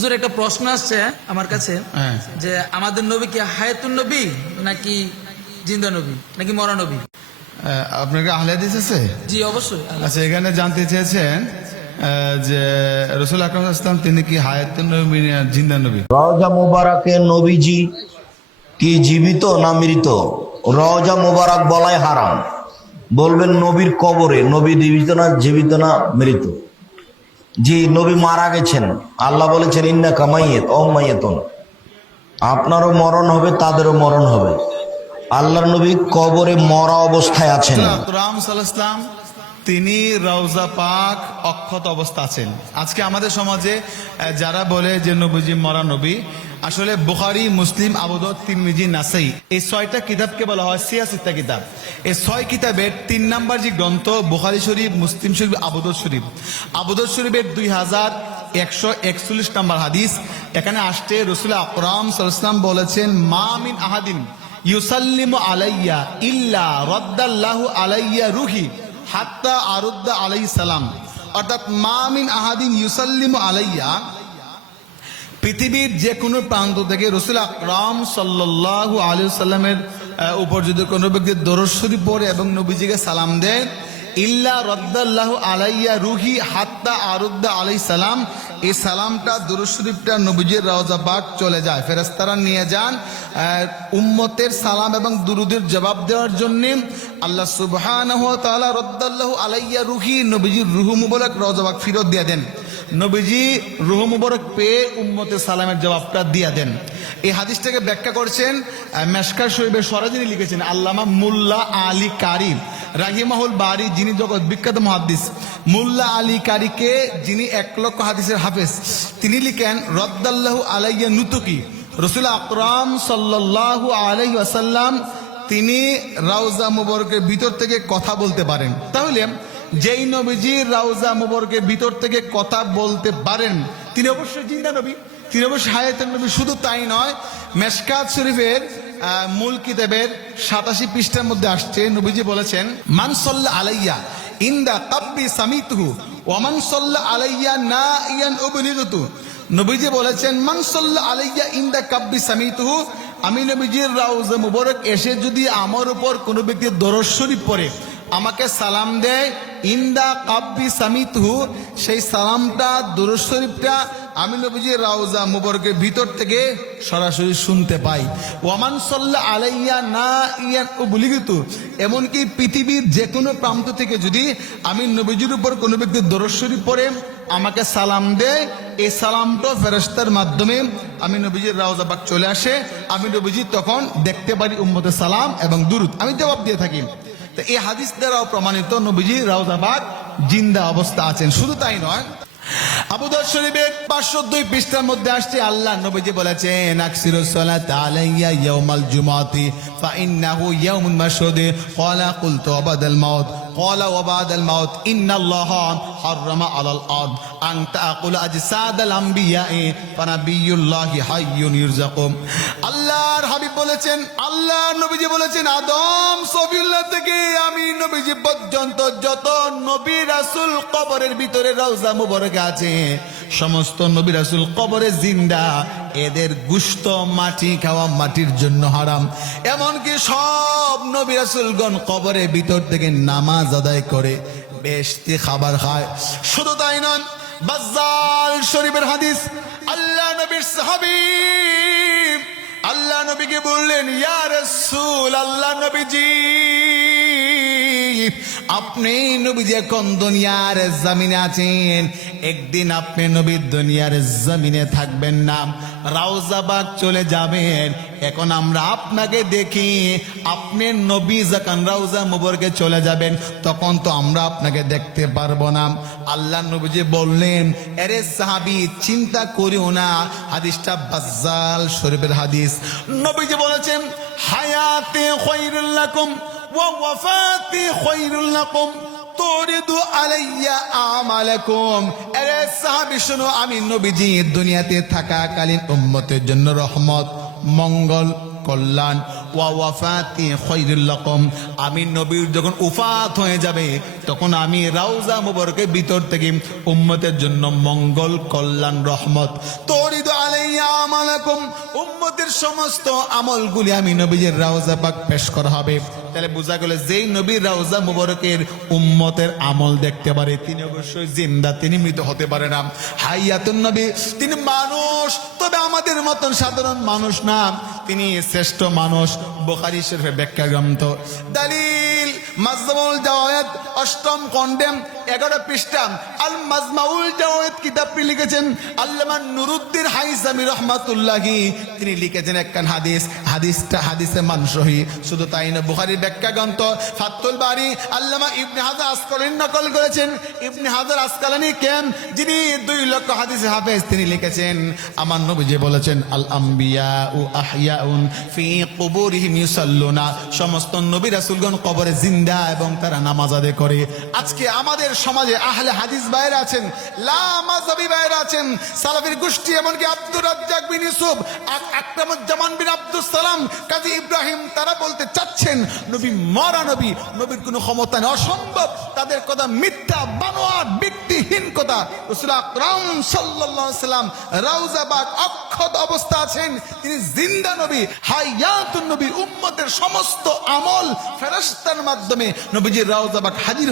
হুজুর একটা প্রশ্ন আসছে আমার কাছে হ্যাঁ। যে আমাদের নবী কি হায়াতুন নবী নাকি জিন্দা নবী নাকি মরা নবী? আহ, আপনার কি আহলে হাদিস আছে? জি অবশ্যই। আচ্ছা এখানে জানতে চেয়েছেন আহ, যে রসুল আকরম ইসলাম তিনি কি হায়াতুন নবী জিন্দা নবী? রওজা মুবারকে নবীজি কি জীবিত না মৃত? রওজা মুবারক বলাই হারাম। বলবেন নবীর কবরে নবী জীবিত না জীবিত না মৃত। জি নবী মারা গেছেন, আল্লাহ বলেছেন ইন্না কামাইয়েত অমাইয়েতন আপনারও মরণ হবে, তাদেরও মরণ হবে। আল্লাহ নবী কবরে মরা অবস্থায় আছেন। রাম তিনি রওজা পাক অক্ষত অবস্থা আছেন। আজকে আমাদের সমাজে যারা বলে যে নবীজি মরা নবী, আসলে বুখারি, মুসলিম আবুদ তিরমিজি, নাসাই, এই ছয়টা কিতাবকে বলা হয় সিয়াসিত্তা কিতাব। এই ছয় কিতাবের তিন নাম্বার যে গ্রন্থ বুখারি শরীফ, মুসলিম শরীফ আবুদ শরীফ। আবুদ শরীফের দুই হাজার একশো একচল্লিশ নাম্বার হাদিস, এখানে আসছে রসুল আকরাম সাল্লাম বলেছেন মামিন আহাদিন ইউসাল্লিম আলাইয়া ইল্লা রদ্দাল্লাহু আলাইয়া রুহি। হাত্তা আরুদ্দা আলাই সালাম। অর্থাৎ মামিন আহাদিন ইউসাল্লিম আলাইয়া, পৃথিবীর যে কোনো প্রান্ত থেকে রসুল আকরাম সাল্লাহ আলু সাল্লামের উপর যদি কোনো ব্যক্তি দরশ্বরী পড়ে এবং নবীজিকে সালাম দেয় ইল্লা রদ্দাল্লাহু আলাইয়া রুহি হাত্তা আরুদ্দা আলাই সালাম। এই সালামটা দুরুশরীফটা নবীজির রওজা চলে যায়। ফেরেস্তারা নিয়ে যান উম্মতের সালাম এবং দুরুদের জবাব দেওয়ার জন্য। আল্লাহ তাআলা রদ্দাল্লাহু আলাইয়া রুহি নবীজির রুহু মুবারক রওজা ফিরত দিয়ে দেন। নবীজি রুহ মুবারক পেয়ে উম্মতে সালামের জবাবটা দিয়ে দেন। এই হাদিসটাকে ব্যাখ্যা করছেন মেশকার শরীফের সরাজিনী লিখেছেন, আল্লামা মুল্লা আলী কারি রাহিমাহুল বাড়ি যিনি জগৎ বিখ্যাত মহাদিস। মুল্লা আলী কারিকে, যিনি এক লক্ষ হাদিসের হাফেজ, তিনি লিখেন, রদ্দাল্লাহু আলাইয়া নুতুকি। রসুল আকরাম সাল্লাল্লাহু আলাইহি ওয়াসাল্লাম, তিনি রাউজা মুবারকের ভিতর থেকে কথা বলতে পারেন। তাহলে, যেই নবীজি রাউজা মুবারকের ভিতর থেকে কথা বলতে পারেন, তিনি অবশ্যই জিন্দা নবী, তিনি অবশ্যই হায়াতের নবী। শুধু তাই নয়, মেশকাত শরীফের মূল কিতাবের সাতাশি পৃষ্ঠার মধ্যে আসছে। নবীজি বলেছেন মানসল্লা আলাইয়া ইন্দা কাব্বি সামিতুহু ওয়ামান সল্লা আলাইয়া না ইয়ান উবনিগতু নবীজি বলেছেন মানসল্লা আলাইয়া ইন্দা কাব্বি সামিতুহু, আমি নবীজির রাউজা মুবারক এসে যদি আমার উপর কোনো ব্যক্তি দরশ্বরী পড়ে, আমাকে সালাম দেয় ইন্দা কাব্বি সামিতহু, সেই সালামটা, দুরুদ শরীফটা আমি নবীজি রাউজা মুবারকের ভিতর থেকে সরাসরি শুনতে পাই। ওয়ামান সাল্লা আলাইয়া না ইয়ান বুলিগিতু এমনকি পৃথিবীর যে কোনো প্রান্ত থেকে যদি আমি নবীজির উপর কোনো ব্যক্তি দরুদ শরীফ পড়ে, আমাকে সালাম দেয়, এই সালামটা ফেরস্তার মাধ্যমে আমি নবীজির রাউজা বাগ চলে আসে। আমি নবীজি তখন দেখতে পারি উম্মতে সালাম এবং দুরুদ। আমি জবাব দিয়ে থাকি। তো এই হাদিস দ্বারাও প্রমাণিত নবীজি রাউজাবাগ জিন্দা অবস্থা আছেন শুধু তাই নয় আবুদার শরীফের পাঁচশো দুই পৃষ্ঠার মধ্যে আসছে আল্লাহ নবীজি বলেছেন আকসিরুস সালাত আলাইয়া ইয়াউমাল জুমাতি ফা ইন্নাহু ইয়াউমুন মাশহুদ ক্বালা কুলতু আবাদাল মাউত قال وبعد الموت إن الله حرم على الأرض أن تأكل أجساد الأنبياء فنبي الله حي يرزق আল্লাহর হাবিব বলেছেন আল্লাহ নবীজি বলেছেন আদম থেকে আমি নবীজি পর্যন্ত যত নবী রাসূল কবরের ভিতরে রওজা মুবারক আছে, সমস্ত নবী রাসূল কবরে জিন্দা, এদের গুস্ত মাটি খাওয়া মাটির জন্য হারাম। এমনকি সব নবী রাসূলগণ কবরের ভিতর থেকে নামাজ আদায় করে বেশতি খাবার খায়। শুধু তাই নয়, বাজ্জাল শরীফের হাদিস, আল্লাহ নবীর সাহাবী আল্লাহ নবীকে বললেন ইয়ার সুল আল্লাহ নবীজি। আপনি নবীজি এখন দুনিয়ার জমিনে আছেন, একদিন আপনি নবীর দুনিয়ার জমিনে থাকবেন না। রাউজাবাগ চলে যাবেন। এখন আমরা আপনাকে দেখি, আপনি নবী যখন রাউজা মুবরকে চলে যাবেন, তখন তো আমরা আপনাকে দেখতে পারব না। আল্লাহ নবীজি বললেন এরে সাহাবি, চিন্তা করিও না। হাদিসটা বাজ্জাল শরীফের হাদিস। নবীজি বলেছেন, হায়াতে খৈরুল লাকুম ওয়া ওয়াফাতি খৈরুল আলাইয়া আমালাকুম আরে শুনো আমি নবীজি দুনিয়াতে উম্মতের জন্য রহমত, মঙ্গল, কল্যাণ ওয়া ওয়াফাতি আমি নবীর যখন উফাত হয়ে যাবে, তখন আমি রাউজা মুবারকের ভিতর থেকে উম্মতের জন্য মঙ্গল, কল্যাণ, রহমত তরিদ আমালাকুম উম্মতের সমস্ত আমলগুলি আমি নবীজির রাউজা পাক পেশ করা হবে। তাহলে বোঝা গেল যেই নবীর রাউজা মুবারকের উম্মতের আমল দেখতে পারে, তিনি অবশ্যই জিন্দা, তিনি মৃত হতে পারে না। হাইয়াতুন নবী, তিনি মানুষ। তবে আমাদের মতন সাধারণ মানুষ না। তিনি শ্রেষ্ঠ মানুষ। বোখারি শরীফের ব্যাখ্যা গ্রন্থ, দালিল মাজমাউল জাওয়ায়াত, অষ্টম কন্ডেম, এগারো পৃষ্ঠা আল মাজমাউল জাওয়ায়াত কিতাবটি লিখেছেন? আল্লামা নুরুদ্দিন হাইসামি রহমাতুল্লাহি, তিনি লিখেছেন একখান হাদিস। হাদিসটা হাদিসে মানসহি, শুধু তাই না বুখারির ব্যাখ্যা গ্রন্থ ফাতুল বাড়ি আল্লামা ইবনে হাজার আসকালানি নকল করেছেন। ইবনে হাজার আসকালানি কেন? যিনি দুই লক্ষ হাদিসে হাফেজ, তিনি লিখেছেন, আমার নবীজি বলেছেন, আল আম্বিয়া ও আহিয়াউন ফি কুবুরিহিম ইউসাল্লুনা। সমস্ত নবী রাসূলগণ কবরে জিন্দা এবং তারা নামাজ আদায় করে। আজকে আমাদের সমাজে আহলে হাদিস বাইরে আছেন, লা মাযহাবি বাইরে আছেন, সালাফির গোষ্ঠী এমনকি আব্দুর রাজ্জাক বিন ইউসুফ বিন আব্দুস সালাম, কাজী ইব্রাহিম, তারা বলতে চাচ্ছেন, নবী মরা নবী, নবীর কোনো ক্ষমতা নেই। অসম্ভব। তাদের কথা মিথ্যা, বানোয়াট ব্যক্তিহীন কথা। রসুল আকরাম সাল্লাম রাউজাবাগ অক্ষত অবস্থা আছেন তিনি জিন্দা নবী, হায়াতুন নবী উম্মতের সমস্ত আমল ফেরস্তার মাধ্যমে। নবীজির রাউজাবাগ হাজির